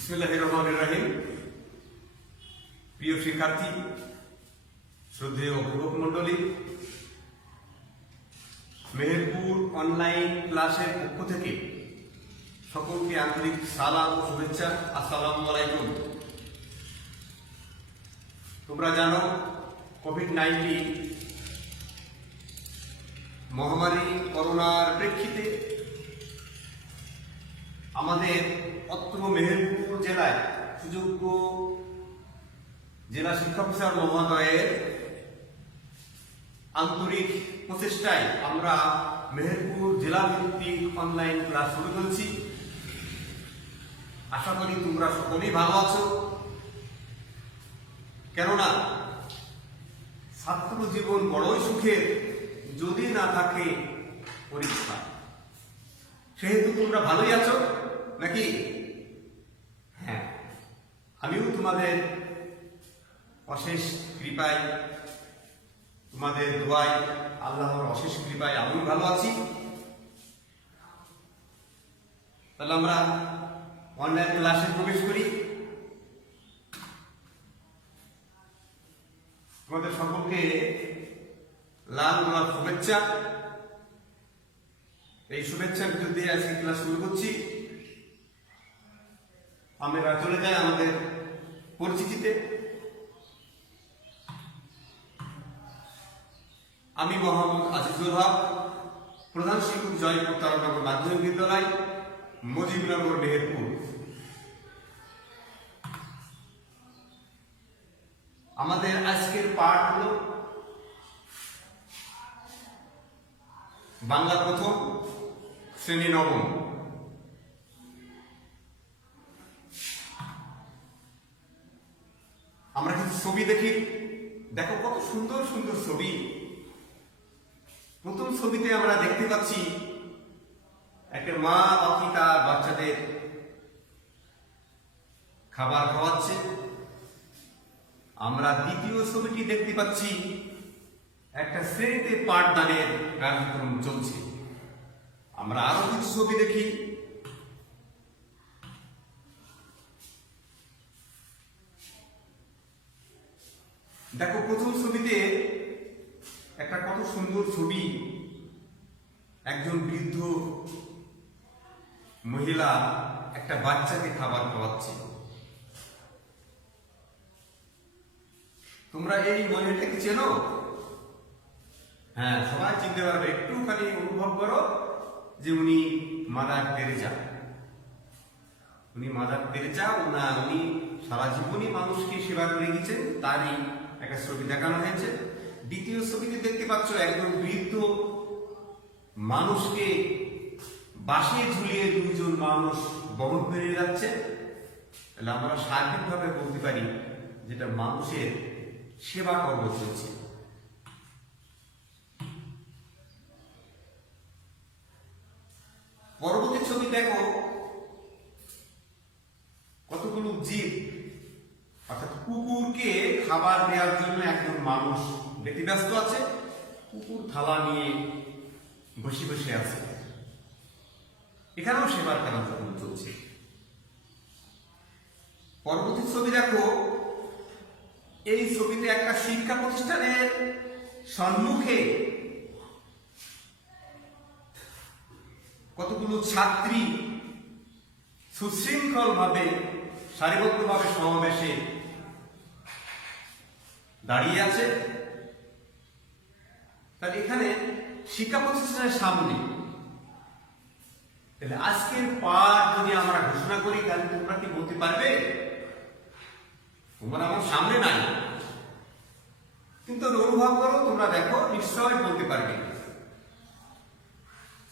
বিসমিল্লাহির রহমানির রহিম। প্রিয় শিক্ষার্থী, শ্রদ্ধেয় অভিভাবক মণ্ডলী, মেহেরপুর অনলাইন ক্লাসের পক্ষ থেকে সকলকে আন্তরিক সালাম ও শুভেচ্ছা। আসসালামু আলাইকুম। তোমরা জানো, কোভিড-19 মহামারী করোনার প্রেক্ষিতে আমাদের অত্র মেহেরপুর জেলায় সুযোগ্য জেলা শিক্ষা অফিসার মহোদয়ের আন্তরিক প্রচেষ্টায় আমরা মেহেরপুর জেলা ভিত্তিক অনলাইন ক্লাস শুরু করেছি। আশা করি তোমরা সকলেই ভালো আছো, কেননা ছাত্র জীবন বড়ই সুখের যদি না থাকে পরীক্ষা। সেহেতু তোমরা ভালোই আছো নাকি? হ্যাঁ, আমিও তোমাদের অশেষ কৃপায়, তোমাদের দোয়ায়, আল্লাহর অশেষ কৃপায় আমিও ভালো আছি। তাহলে আমরা অনলাইন ক্লাসে প্রবেশ করি। তোমাদের সকলকে লাল গোলাপ শুভেচ্ছা। এই শুভেচ্ছার ভিতর দিয়ে আজকে ক্লাস শুরু করছি। আমরা চলে যাই আমাদের পরিচিতিতে। আমি মোহাম্মদ আজিজুল হক, প্রধান শিক্ষক, জয়পুর তারানগর মাধ্যমিক বিদ্যালয়, মুজিবনগর, মেহেরপুর। আমাদের আজকের পাঠ হল বাংলা প্রথম শ্রেণী নবম। আমরা কিছু ছবি দেখি। দেখো কত সুন্দর সুন্দর ছবি। প্রথম ছবিতে আমরা দেখতে পাচ্ছি একটা মা পাখি তার বাচ্চাদের খাবার খাওয়াচ্ছে। আমরা দ্বিতীয় ছবিটি দেখতে পাচ্ছি একটা শ্রেণীতে পাঠদানের কার্যক্রম চলছে। আমরা আরো কিছু ছবি দেখি। দেখো প্রথম ছবিতে একটা কত সুন্দর ছবি। একজন বৃদ্ধ মহিলা একটা বাচ্চাকে খাবার খাওয়াচ্ছে। তোমরা এই মহিলাটাকে চেনো? হ্যাঁ, সবাই চিনতে পারবে। একটুখানি অনুভব করো যে উনি মাদার তেরেসা। উনি মাদার তেরেসা না, উনি সারা জীবনই মানুষকে সেবা করে গেছেন, তারই একটা ছবি দেখানো হয়েছে। দ্বিতীয় ছবিতে দেখতে পাচ্ছ একজন বৃদ্ধ মানুষকে বাসে ঝুলিয়ে দুইজন মানুষ বহন করে যাচ্ছে। তাহলে আমরা সার্বিকভাবে বলতে পারি যেটা মানুষের সেবা কর্ম চলছে। পরবর্তী ছবি দেখো, কতগুলো জীব অর্থাৎ কুকুরকে খাবার দেওয়ার জন্য একজন মানুষ ব্যতিব্যস্ত আছে। কুকুর থালা নিয়ে বসে বসে আছে। এখানেও সেবার কার্যক্রম চলছে। পরবর্তী ছবি দেখো, এই ছবিতে একটা শিক্ষা প্রতিষ্ঠানের সম্মুখে কতগুলো ছাত্রী সুশৃঙ্খল ভাবে সারিবদ্ধভাবে সমাবেশে দাঁড়িয়ে আছে। তাহলে এখানে শিক্ষা প্রতিষ্ঠানের সামনে। তাহলে আজকের পাঠ যদি আমরা ঘোষণা করি, তাহলে তোমরা কি বলতে পারবে? তোমরা আমার সামনে নাই, কিন্তু অনুভব করো, তোমরা দেখো, নিশ্চয় বলতে পারবে।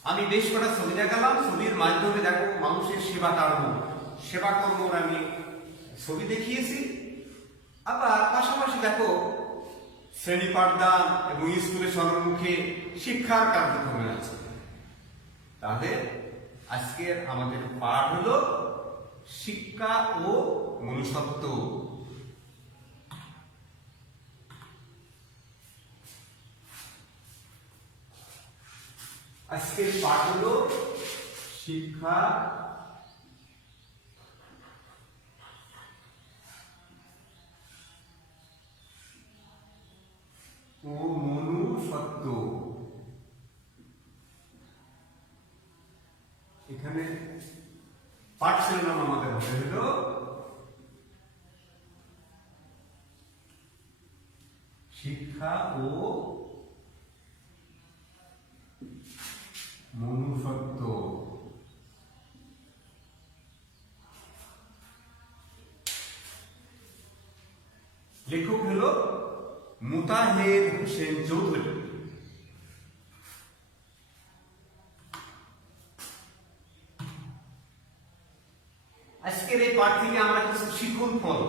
আমি বেশ কটা ছবি দেখালাম। ছবির মাধ্যমে দেখো মানুষের সেবা কর্ম আমি ছবি দেখিয়েছি। আবার পাশাপাশি দেখো শ্রেণী পাঠদান এবং স্কুলের সম্মুখে শিক্ষার কার্যক্রম আছে। তাহলে আজকের আমাদের পাঠ হলো শিক্ষা ও মনুষ্যত্ব। আজকের পাঠ হলো শিক্ষা ও মনুষ্যত্ব। এখানে পাঠ শিরোনাম আমাদের হবে হলো শিক্ষা ও মনুষ্যত্ব। লেখক হলো মুতাহের হোসেন চৌধুরী। আজকের এই পাঠ থেকে আমরা কিছু শিক্ষণ ফল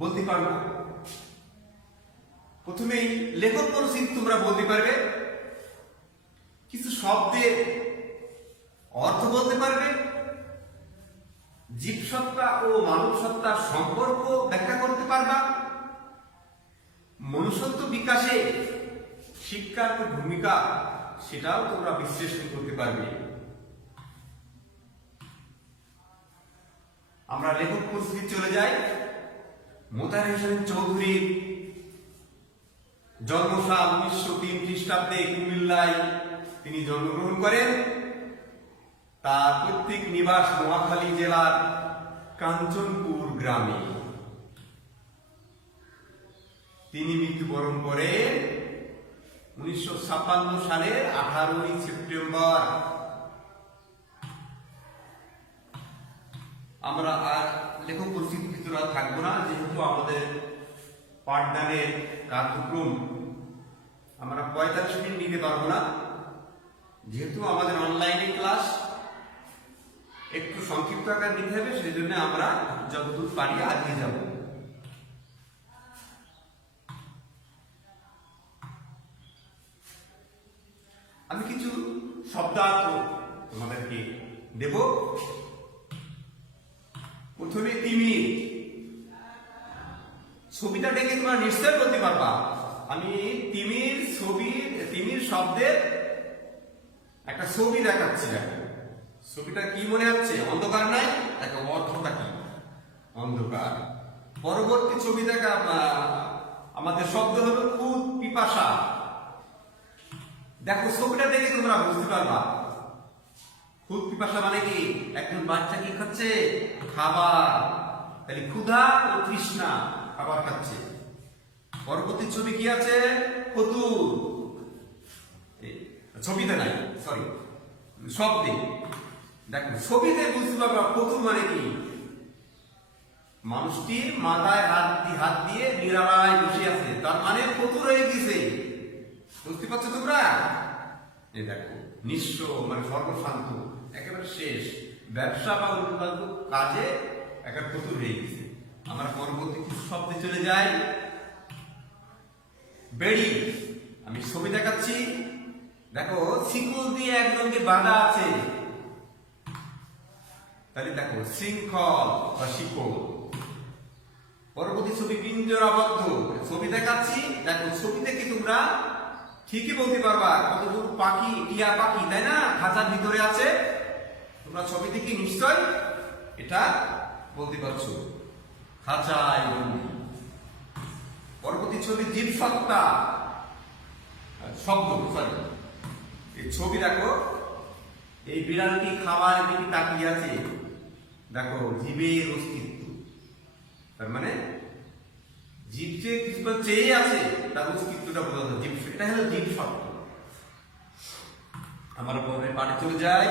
বলতে পারবো। প্রথমেই লেখক পরিচিতি তোমরা বলতে পারবে, কিছু শব্দের অর্থ বলতে পারবে, জীবসত্তা ও মানব সত্তার সম্পর্ক ব্যাখ্যা করতে পারবা, মনুষ্যত্ব বিকাশে শিক্ষার ভূমিকা সেটাও তোমরা বিশ্লেষণ করতে পারবে। আমরা লেখক পরিচিতি চলে যাই। মোতাহের হোসেন চৌধুরীর জন্মসাল 1903 খ্রিস্টাব্দে কুমিল্লায় তিনি জন্মগ্রহণ করেন। তার পৈতৃক নিবাস নোয়াখালী জেলার কাঞ্চনপুর গ্রামে। তিনি মৃত্যুবরণ করেন 1956 সালের 18 সেপ্টেম্বর। আমরা আর লেখক পরিচিতির ভিতরে থাকবো না, যেহেতু আমাদের পাঠদানের কার্যক্রম আমরা 45 মিনিট নিতে পারবো না, যেহেতু আমাদের অনলাইনে ক্লাস একটু সংক্ষিপ্ত আকার নিতে হবে, সেই জন্য আমরা যতদূর পারি আগিয়ে যাব। আমি কিছু শব্দার্থ তোমাদেরকে দেব। প্রথমে তিমির। ছবিটা দেখে তোমরা নিশ্চয় বলতে পারবা। আমি তিমির শব্দের একটা ছবি দেখাচ্ছি। দেখো ছবিটা কি মনে হচ্ছে? অন্ধকার নাই? দেখো অর্থটা কি? অন্ধকার। পরবর্তী ছবি দেখা আমাদের শব্দ হলো খুদ পিপাসা। দেখো ছবিটা দেখে তোমরা বুঝতে পারবা খুদ পিপাসা মানে কি? একজন বাচ্চা কি খাচ্ছে? খাবার। তাহলে ক্ষুধা ও তৃষ্ণা, খাবার খাচ্ছে। পরবর্তী ছবি কি আছে? ফতুর। ছবিতে নাই, সরি, শব্দে। দেখো ছবিতে বুঝতে পারবা ফতুর মানে কি? মানুষটি মাথায় হাত দিয়ে নিরালায় বসে আছে, তার মানে ফতুর হয়ে গেছে। বুঝতে পারছো তোমরা? এই দেখো নিঃস্ব মানে সর্বশান্ত, একেবারে শেষ, ব্যবসা বা অন্য কাজে একেবারে ফতুর হয়ে গেছে। আমরা পরবর্তী কিছু শব্দে চলে যাই। বেড়ি। আমি ছবি দেখাচ্ছি। দেখো শিকল দিয়ে একজনকে বাঁধা আছে, তাহলে দেখো শৃঙ্খল বা শিকল। পরবর্তী ছবি পিঞ্জরাবদ্ধ। ছবি দেখাচ্ছি। দেখো ছবি থেকে তোমরা ঠিকই বলতে পারবা কতটুকু পাখি, টিয়া পাখি, তাই না? খাঁচার ভিতরে আছে। তোমরা ছবি থেকে নিশ্চয় এটা বলতে পারছো, খাঁচায় বন্দি। পরবর্তী ছবি জীবসত্তা, শব্দ, সরি, এই ছবি দেখো। এই বিড়ালটি খাওয়ার দিকে তাকিয়ে আছে। দেখো জীবের অস্তিত্ব, তার মানে জীব যে কিছু চেয়ে আছে, তার অস্তিত্বটা বোঝা যায়। জীব, এটা হলো জীব শব্দ। আমরা পরে পাঠে চলে যাই।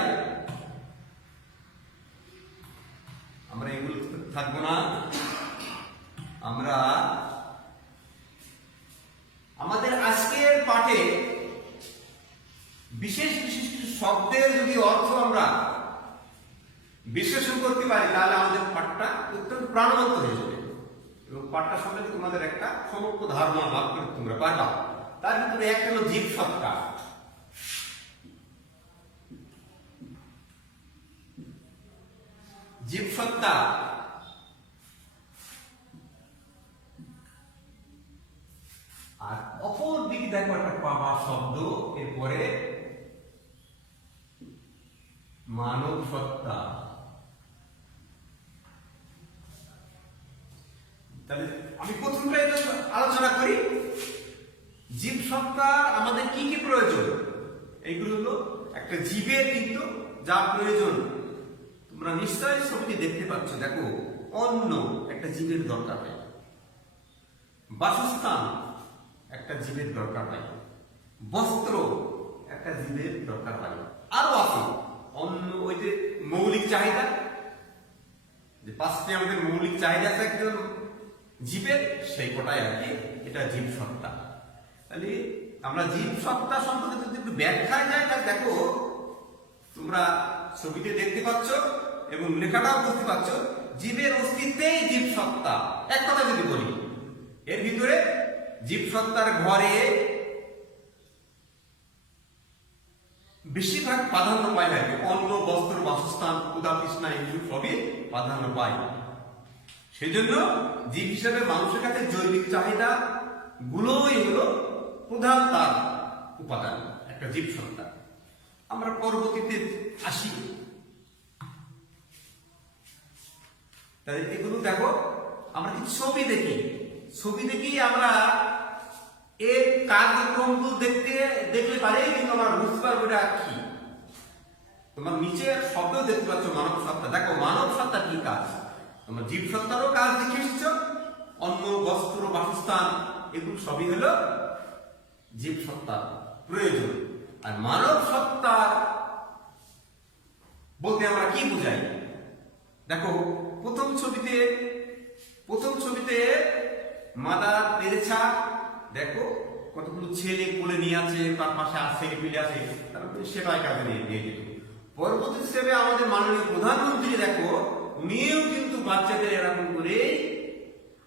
আমরা এগুলো থাকবো না। আমরা আমাদের আজকের পাঠে বিশেষ বিশেষ কিছু শব্দের যদি অর্থ আমরা বিশ্লেষণ করতে পারি, তাহলে আমাদের পাঠটা অত্যন্ত প্রাণবন্ত হয়ে যাবে এবং পাঠটা সম্বন্ধে তোমাদের একটা সমগ্র ধারণা লাভ করতে তোমরা পারবা। তার ভিতরে একটা হলো জীবসত্তা। জীবসত্তা আর অপর দিকে দেখো একটা পাবা শব্দ, এরপরে মানব সত্তা। তাহলে আমি প্রথম সত্তার আমাদের কি কি প্রয়োজন, এইগুলো হলো একটা জীবের কিন্তু যা প্রয়োজন। তোমরা নিশ্চয়ই ছবিটি দেখতে পাচ্ছ, দেখো অন্ন একটা জীবের দরকার হয়, বাসস্থান একটা জীবের দরকার হয়, বস্ত্র একটা জীবের দরকার হয়, আরো আছে অন্য ওই যে মৌলিক চাহিদা, যে পাঁচটি আমাদের মৌলিক চাহিদা আছে একজন জীবের, সেই কোটাই আর কি এটা জীব সত্তা। তাহলে আমরা জীব সত্তা সম্পর্কে যদি একটু ব্যাখ্যায় যাই, তাহলে দেখো তোমরা ছবিতে দেখতে পাচ্ছ এবং লেখাটাও বুঝতে পারছো, জীবের অস্তিত্বেই জীব সত্তা। এক কথা যদি বলি, এর ভিতরে জীব সত্তার ঘরে বেশিরভাগ প্রাধান্য পায় থাকে অন্ন, বস্ত্র, বাসস্থান, ক্ষুধা, তৃষ্ণা, এগুলো সবই প্রাধান্য পায়। সেজন্য জীব হিসেবে মানুষের কাছে জৈবিক চাহিদা গুলোই হলো প্রধান তার উপাদান, একটা জীব সত্তা। আমরা পরবর্তীতে আসি, তাই এগুলো দেখো আমরা কি ছবি দেখি আমরা এর কার্যক্রমগুলো দেখলে পারে, কিন্তু আমরা বুঝতে পারবো এটা কি। তোমার নিচে শব্দ দেখতে পাচ্ছ মানব সত্তা, দেখো মানব সত্তা কি কাজ, তোমার জীব সত্তারও কাজ দেখে এসেছ, অন্ন, বস্ত্র, বাসস্থান এগুলো সবই হলো জীব সত্তার প্রয়োজন। আর মানব সত্তা বলতে আমরা কি বুঝাই, দেখো প্রথম ছবিতে মাদার তেরেসা দেখো কতগুলো ছেলে কোলে নিয়ে আছে, তার পাশে আর ছেলে পিলে আছে, তারপরে সেবায় কাজে নিয়ে যেত। পরবর্তী হিসেবে আমাদের মাননীয় প্রধানমন্ত্রী দেখো উনিও কিন্তু বাচ্চাদের এরকম করে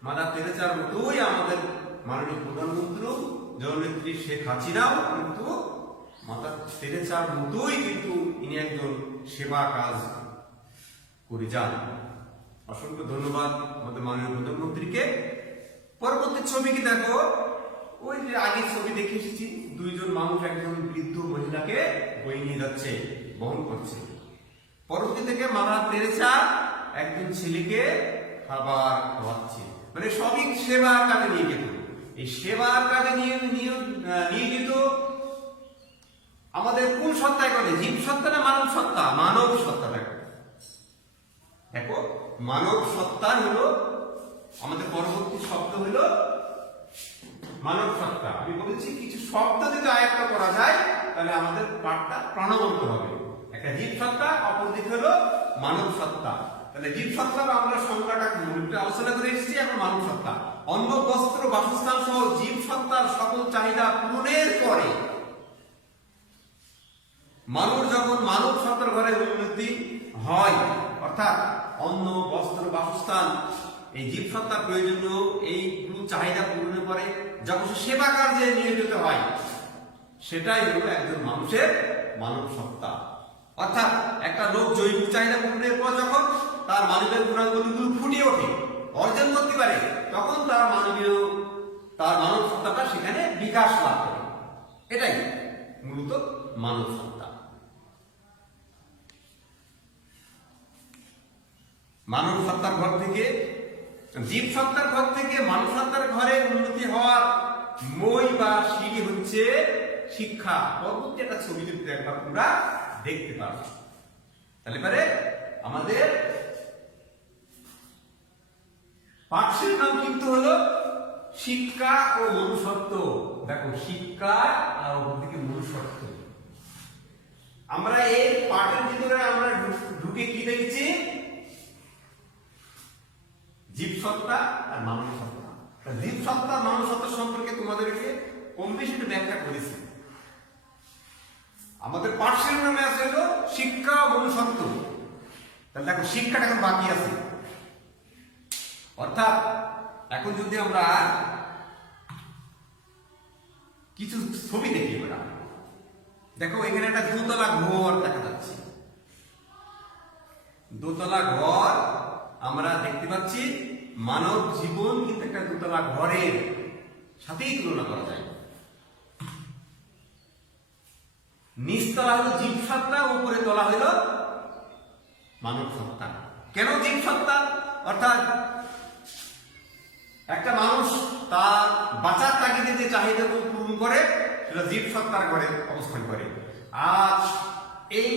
মাদার তেরেসার মতোই, আমাদের মাননীয় প্রধানমন্ত্রী জননেত্রী শেখ হাসিনাও কিন্তু মাদার তেরেসার মতোই কিন্তু ইনি একজন সেবা কাজ করে যান। অসংখ্য ধন্যবাদ আমাদের মাননীয় প্রধানমন্ত্রীকে। পরবর্তী ছবি কি দেখো, ওই যে আগের ছবি দেখে এসেছি, দুইজন মানুষ একজন বৃদ্ধ মহিলাকে বয়ে নিয়ে যাচ্ছে, বহন করছে। পরবর্তী থেকে মাদার তেরেসা একজন ছেলেকে খাবার খাওয়াচ্ছে, মানে সবই সেবার কাজে নিয়ে যেত। এই সেবার কাজে নিয়ে যেত আমাদের কোন সত্তায় করে, জীব সত্তা না মানব সত্তা? মানব সত্তা। দেখো মানব সত্তা হলো আমাদের পরবর্তী শব্দ হলো মানব সত্তা। আমি বলেছি কিছু শব্দ যদি আয়ত্ত করা যায় তাহলে আমাদের পাঠটা প্রাণবন্ত হবে। একটা জীব সত্তা, অপরদিকে হলো মানব সত্তা। তাহলে জীব সত্তার আমরা সংজ্ঞাটা আলোচনা করে এসেছি। এখন মানব সত্তা অন্ন, বস্ত্র, বাসস্থান সহ জীব সত্তার সকল চাহিদা পূরণের পরে মানুষ যখন মানব সত্তার ঘরে উন্নতি হয়, অর্থাৎ অন্ন, বস্ত্র, বাসস্থান এই জীব সত্তার প্রয়োজনীয় এইগুলো চাহিদা পূরণের পরে যখন সেবা কার্যে নিয়োজিত হয়, সেটাই হলো একজন মানুষের মানব সত্তা। অর্থাৎ একটা লোক জৈবিক চাহিদা পূরণের পর যখন তার মানবীয় গুণাবলীগুলো ফুটে ওঠে, অর্জন করতে পারে, তখন তার মানব সত্তাটা সেখানে বিকাশ লাভ করে। এটাই মূলত মানব সত্তা। মানব সত্তার ঘর থেকে, জীব সত্তার ঘর থেকে মানব সত্তার ঘরে উন্নতি হওয়ার মই বা সিঁড়ি হচ্ছে শিক্ষা। পরবর্তী একটা ছবি যদি একবার তোমরা দেখতে পারো, তাহলে পরে আমাদের পাঠের নাম কিন্তু হলো শিক্ষা ও মনুষ্যত্ব। দেখো শিক্ষা আর অপরদিকে মনুষ্যত্ব। আমরা এই পাঠের ভিতরে আমরা ঢুকে কি দেখেছি? জীব সত্তা আর মানব সত্তা। জীব সত্তা মানব সত্তা সম্পর্কে তোমাদেরকে কম বেশি ব্যাখ্যা করেছি। আমাদের পাঠের নামে আছে হলো শিক্ষা ও মনুষ্যত্ব। তাহলে দেখো শিক্ষাটা এখন বাকি আছে। অর্থাৎ এখন যদি আমরা কিছু ছবি দেখি, দেখো এখানে একটা দোতলা ঘর দেখা যাচ্ছে। দোতলা ঘর আমরা দেখতে পাচ্ছি। মানব জীবন কিন্তু একটা দোতলা ঘরের সাথেই তুলনা করা যায়। নিচতলা হলো জীব সত্তা, উপরে তলা হলো মানব সত্তা। কেন জীব সত্তা? অর্থাৎ একটা মানুষ তার বাঁচার তাগিদে যে চাহিদাগুলো পূরণ করে সেটা জীব সত্তার ঘরে অবস্থান করে। আর এই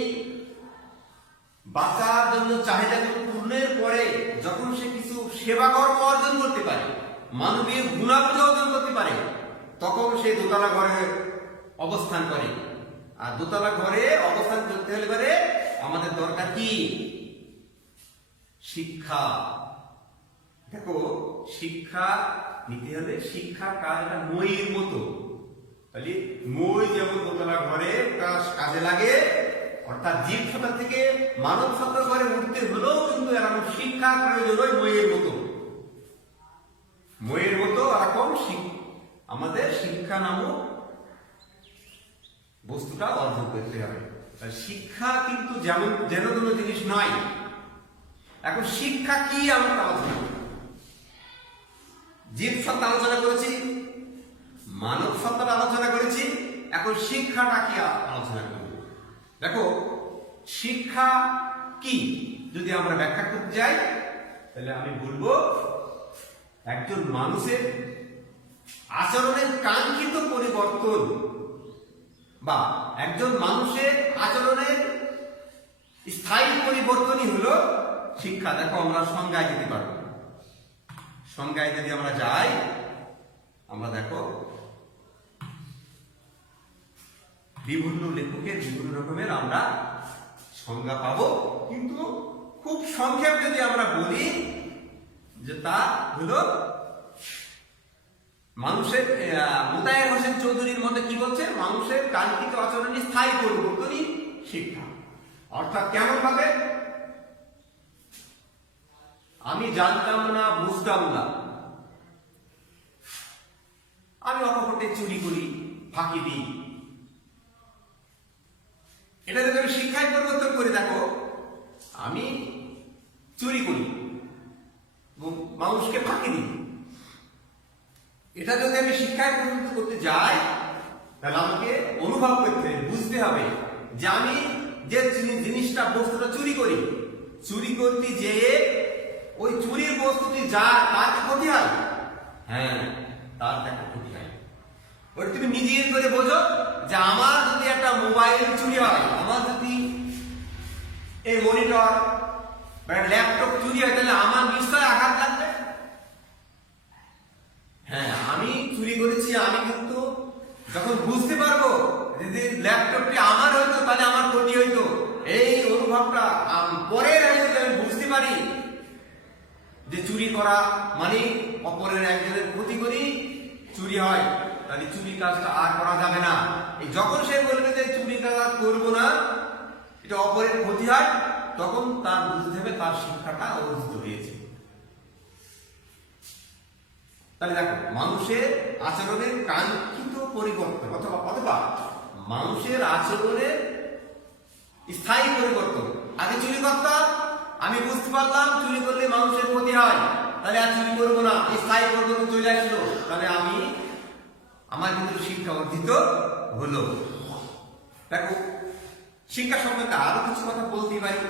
বাঁচার জন্য চাহিদাগুলো পূরণের পরে যখন সে কিছু সেবা কর্ম অর্জন করতে পারে, মানবীয় গুণাবলী অর্জন করতে পারে, তখন সে দোতলা ঘরে অবস্থান করে। আর দোতলা ঘরে অবস্থান করতে হলে পারে আমাদের দরকার কি? শিক্ষা। দেখো, শিক্ষা নিতে হলে শিক্ষার কাজ একটা মইয়ের মতো। তাহলে মই যেমন দোতলা ঘরে কাজে লাগে, অর্থাৎ জীব সত্তা থেকে মানব সত্তার ঘরে উঠতে হলেও কিন্তু এরকম শিক্ষার প্রয়োজন হয় মইয়ের মতো। মইয়ের মতো এরকম আমাদের শিক্ষা নামক বস্তুটা অর্জন করতে হবে। শিক্ষা কিন্তু যেমন যেন কোনো জিনিস নয়। এখন শিক্ষা কি আমরা আলোচনা করি, জীব সত্তা আলোচনা করেছি, মানব সত্তার আলোচনা করেছি, এখন শিক্ষাটা কি আলোচনা করব। দেখো, শিক্ষা কি যদি আমরা ব্যাখ্যা করতে যাই তাহলে আমি বলবো একজন মানুষের আচরণের কাঙ্ক্ষিত পরিবর্তন বা একজন মানুষের আচরণের স্থায়ী পরিবর্তনই হলো শিক্ষা। দেখো, আমরা সংজ্ঞায় যেতে পারবো। সংজ্ঞায় যদি আমরা যাই, আমরা দেখো বিভিন্ন লেখকের বিভিন্ন রকমের আমরা সংজ্ঞা পাবো, কিন্তু খুব সংক্ষেপ যদি আমরা বলি যে তা হলো মানুষের মোতায়ের হোসেন চৌধুরীর মধ্যে কি বলছে, মানুষের কাঙ্ক্ষিত আচরণের স্থায়ী পরিবর্তনই শিক্ষা। অর্থাৎ কেমন ভাবে? আমি জানতাম না, বুঝতাম না, আমি অকপটে চুরি করি, ফাঁকি দিই, এটা যদি আমি শিক্ষায় পরিবর্তন করি, দেখো আমি চুরি করি, মানুষকে ফাঁকি দিই, এটা যদি আমি শিক্ষায় পরিবর্তন করতে যাই তাহলে আমাকে অনুভব করতে বুঝতে হবে যে আমি যে জিনিসটা বস্তুটা চুরি করি, চুরি করতে যেয়ে ওই চুরির বস্তুটি যা তার ক্ষতি হয়, হ্যাঁ তার একটা ক্ষতি হয়। ওটা তুমি নিজের করে বোঝো যে আমার যদি একটা মোবাইল চুরি হয়, আমার যদি এই মনিটর বা ল্যাপটপ চুরি হয়, তাহলে আমার নিশ্চয় আঘাত লাগবে। হ্যাঁ, আমি চুরি করেছি, আমি কিন্তু যখন বুঝতে পারবো যদি ল্যাপটপটি আমার হইতো তাহলে আমার ক্ষতি হইতো, এই অনুভবটা পরে আমি বুঝতে পারি যে চুরি করা মানে অপরের একজনের ক্ষতি করি, চুরি হয়, তাহলে চুরি কাজটা আর করা যাবে না। এই যখন সে বলবে যে চুরি কাজ করবো না, এটা অপরের ক্ষতি হয়, তখন তার বুঝতে হবে তার শিক্ষাটা অর্জিত হয়েছে। তাহলে দেখো, মানুষের আচরণের কাঙ্ক্ষিত পরিবর্তন অথবা মানুষের আচরণের স্থায়ী পরিবর্তন। আগে চুরি করতাম, আমি বুঝতে পারলাম চুরি করলে মানুষের ক্ষতি হয়, তাহলে আর চুরি করবো না, স্থায়ী পরিবর্তন চলে আসলো, তাহলে আমার কিন্তু শিক্ষা অর্জিত হলো। দেখো, শিক্ষা সম্পর্কে আরো কিছু কথা বলতে পারি।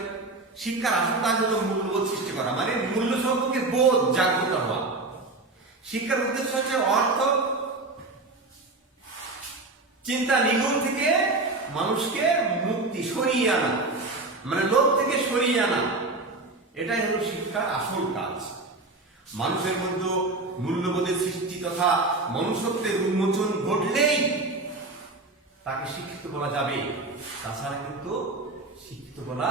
শিক্ষার আসল কাজ হলো মূল্যবোধ সৃষ্টি করা, মানে মূল্য সম্পর্কে বোধ জাগ্রত হওয়া। শিক্ষার উদ্দেশ্য হচ্ছে অর্থ চিন্তা নিগম থেকে মানুষকে মুক্তি সরিয়ে আনা, মানে লোভ থেকে সরিয়ে আনা, এটাই হলো শিক্ষার আসল কাজ। মানুষের মধ্যে মূল্যবোধের সৃষ্টি তথা মনুষ্যত্বের উন্মোচন ঘটলেই তাকে শিক্ষিত বলা যাবে, তাছাড়া কিন্তু শিক্ষিত বলা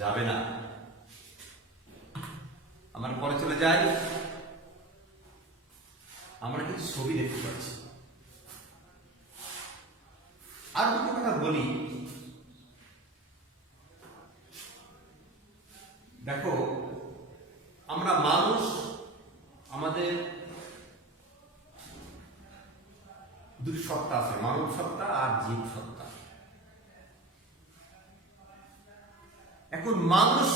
যাবে না। আমরা পরে চলে যাই, আমরা কিছু ছবি দেখতে পাচ্ছি। আর দুটো কথা বলি। দেখো, আমরা মানুষ, আমাদের দুটি সত্তা আছে, মানব সত্তা আর জীব সত্তা। এখন মানুষ,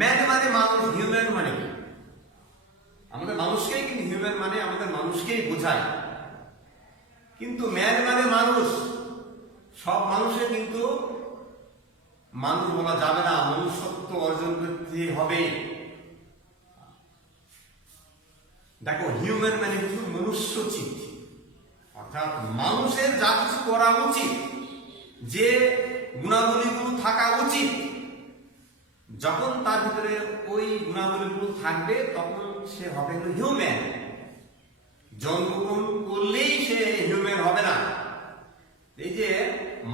ম্যান মানে মানুষ, হিউম্যান মানে কি? আমাদের মানুষকেই কিন্তু হিউম্যান মানে আমাদের মানুষকেই বোঝায়, কিন্তু ম্যান মানে মানুষ। সব মানুষের কিন্তু মানুষ বলা যাবে না, মনুষ্যত্ব অর্জন করতে হবে। দেখো হিউম্যান মানে কিন্তু মনুষ্যচিত, অর্থাৎ মানুষের যা কিছু করা উচিত, যে গুণাবলীগুলো থাকা উচিত, যখন তার ভিতরে ওই গুণাবলীগুলো থাকবে তখন সে হবে হলো হিউম্যান। জন্মগ্রহণ করলেই সে হিউম্যান হবে না। এই যে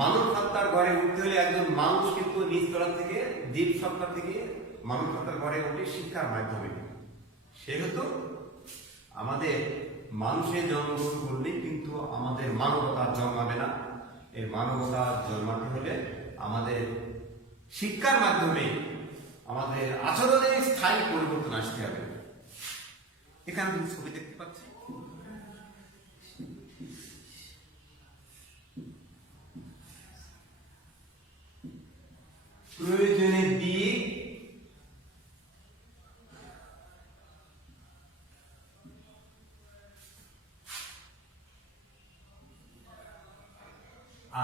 মানব সত্তার ঘরে উঠতে হলে একজন মানুষ কিন্তু নিচতলা থেকে জীব সত্তা থেকে মানব সত্তার ঘরে উঠে শিক্ষার মাধ্যমে। সেহেতু আমাদের মানুষের জন্মগ্রহণ করলেই কিন্তু আমাদের মানবতা জন্মাবে না। এই মানবতা জন্মাতে হলে আমাদের শিক্ষার মাধ্যমে আমাদের আচরণে স্থায়ী পরিবর্তন আসতে হবে। এখানে তুমি ছবি দেখতে পাচ্ছি, প্রয়োজনের দিক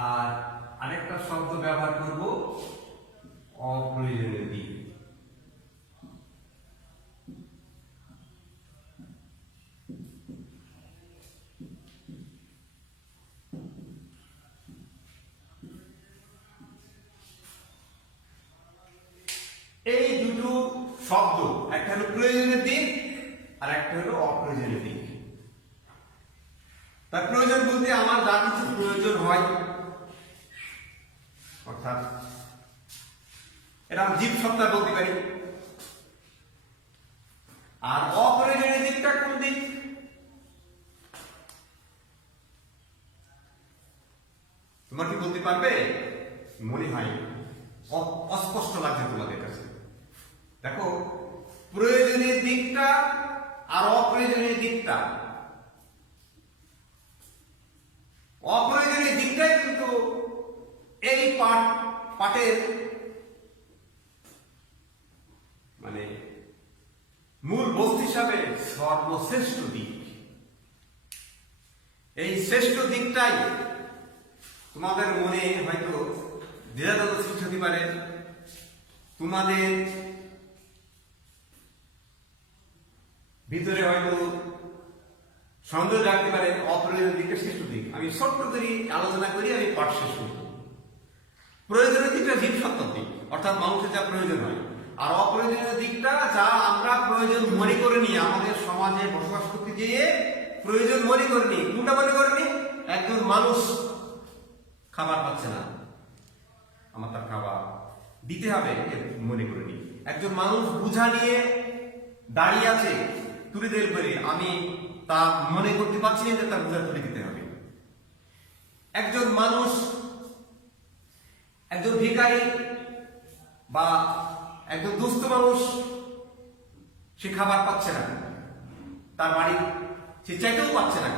আর আরেকটা শব্দ ব্যবহার করব অপ্রয়োজনীয় দিক। এই দুটো শব্দ, একটা হলো প্রয়োজনীয় দিক আর একটা হলো অপ্রয়োজনীয় দিক। তার প্রয়োজন বলতে আমার যা কিছু প্রয়োজন হয়, অর্থাৎ এটা আমি জীব সত্তা বলতে পারি। আর অপ্রয়োজনীয় দিকটা কোন দিক? তোমার কি বলতে পারবে? মনে হয় অস্পষ্ট লাগছে তোমাদের কাছে। দেখো, প্রয়োজনীয় দিকটা আর অপ্রয়োজনীয় দিকটা, অপ্রয়োজনীয় দিকটাই কিন্তু এই পাঠের মানে মূল বস্তু হিসাবে সর্বশ্রেষ্ঠ দিক। এই শ্রেষ্ঠ দিকটাই তোমাদের মনে হয়তো দ্বিধাদ্বন্দ্ব সৃষ্টি হতে পারে, তোমাদের ভিতরে হয়তো সন্দেহ রাখতে পারে অপ্রয়োজনীয় দিকটা শ্রেষ্ঠ দিক। আমি ছোট্ট করে আলোচনা করি, আমি পাঠ শেষ করব। প্রয়োজনীয় দিকটা জীবসত্তার দিক, অর্থাৎ মানুষের যা প্রয়োজন হয়। আর অপ্রয়োজনীয় দিকটা যা আমরা প্রয়োজন মনে করে নিই, আমাদের সমাজে বসবাস করতে গিয়ে প্রয়োজন মনে করে নিই। কোনটা মনে করে নিই? একজন মানুষ খাবার পাচ্ছে না, আমার তার খাবার দিতে হবে মনে করে নিই। একজন মানুষ বোঝা নিয়ে দাঁড়িয়ে আছে তুলে দেবে করে, আমি তা মনে করতে পারছি না যে তার বোঝা তুলে দিতে হবে। একজন মানুষ, একজন ভিখারি বা একজন দুস্থ মানুষ, সে খাবার পাচ্ছে না, তার বাড়ি সে চাইতেও পাচ্ছে না,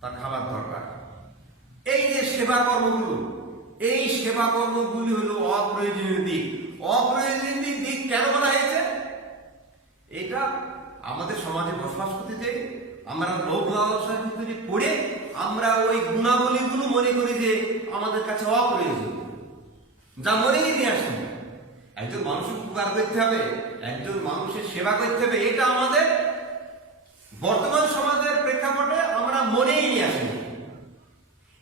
তার খাবার দরকার। এই যে সেবা কর্মগুলো, এই সেবা কর্মগুলি হলো অপ্রয়োজনীয় দিক। অপ্রয়োজনীয় দিক কেন বলা হয়েছে? এটা আমাদের সমাজে বসবাস করতে চাই, আমরা লোভ লালসার ভিতরে পড়ে আমরা ওই গুণাবলীগুলো মনে করি যে আমাদের কাছে অপ্রয়োজনীয়, যা মনেই নিয়ে আসে। একজন মানুষের উপকার করতে হবে, একজন মানুষের সেবা করতে হবে, এটা আমাদের বর্তমান সমাজের প্রেক্ষাপটে আমরা মনেই নিয়ে আসিনি।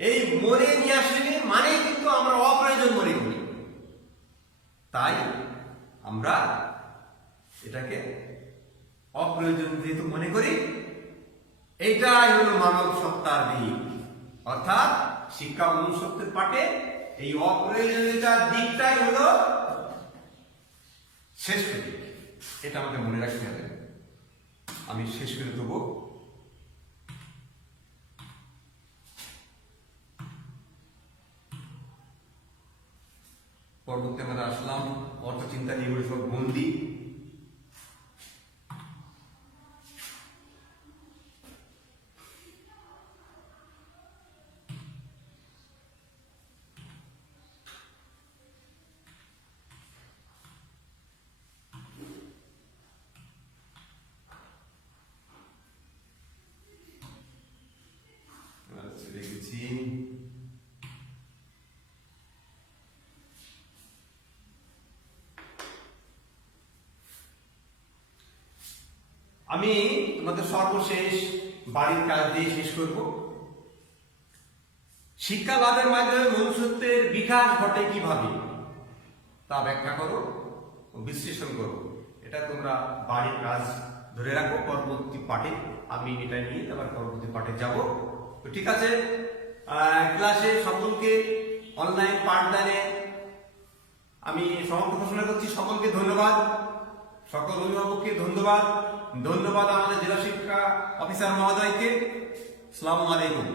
এই মনে নিয়ে আসেনি মানে কিন্তু আমরা অপ্রয়োজন মনে করি। তাই আমরা এটাকে অপ্রয়োজন যেহেতু মনে করি, এইটাই হলো মানব সত্তার দিক। অর্থাৎ শিক্ষা মনুষ্যত্বের পাঠে এই অপ্রয়োজনীয়তার দিকটাই হলো শ্রেষ্ঠ দিক। এটা আমাদের মনে রাখতে হবে। আমি শেষ করে দেবো। পরবর্তী আমরা আসলাম অর্থচিন্তা নিয়ে সব বন্দি। দেখেছি আমি তোমাদের সর্বশেষ বাড়ির কাজ দিয়ে শেষ করব। শিক্ষা লাভের মাধ্যমে মনুষ্যত্বের বিকাশ ঘটে কিভাবে তা ব্যাখ্যা করো ও বিশ্লেষণ করো। এটা তোমরা বাড়ির কাজ ধরে রাখো, পরবর্তী পাঠে আমি এটা নিয়ে আবার পরবর্তী পাঠে যাব। তো ঠিক আছে, ক্লাসে সকলকে অনলাইন পাঠদানে আমি সমাপ্ত ঘোষণা করছি। সকলকে ধন্যবাদ, সকল অভিভাবককে ধন্যবাদ, ধন্যবাদ আমাদের জেলা শিক্ষা অফিসার মহোদয়কে। আসসালামু আলাইকুম।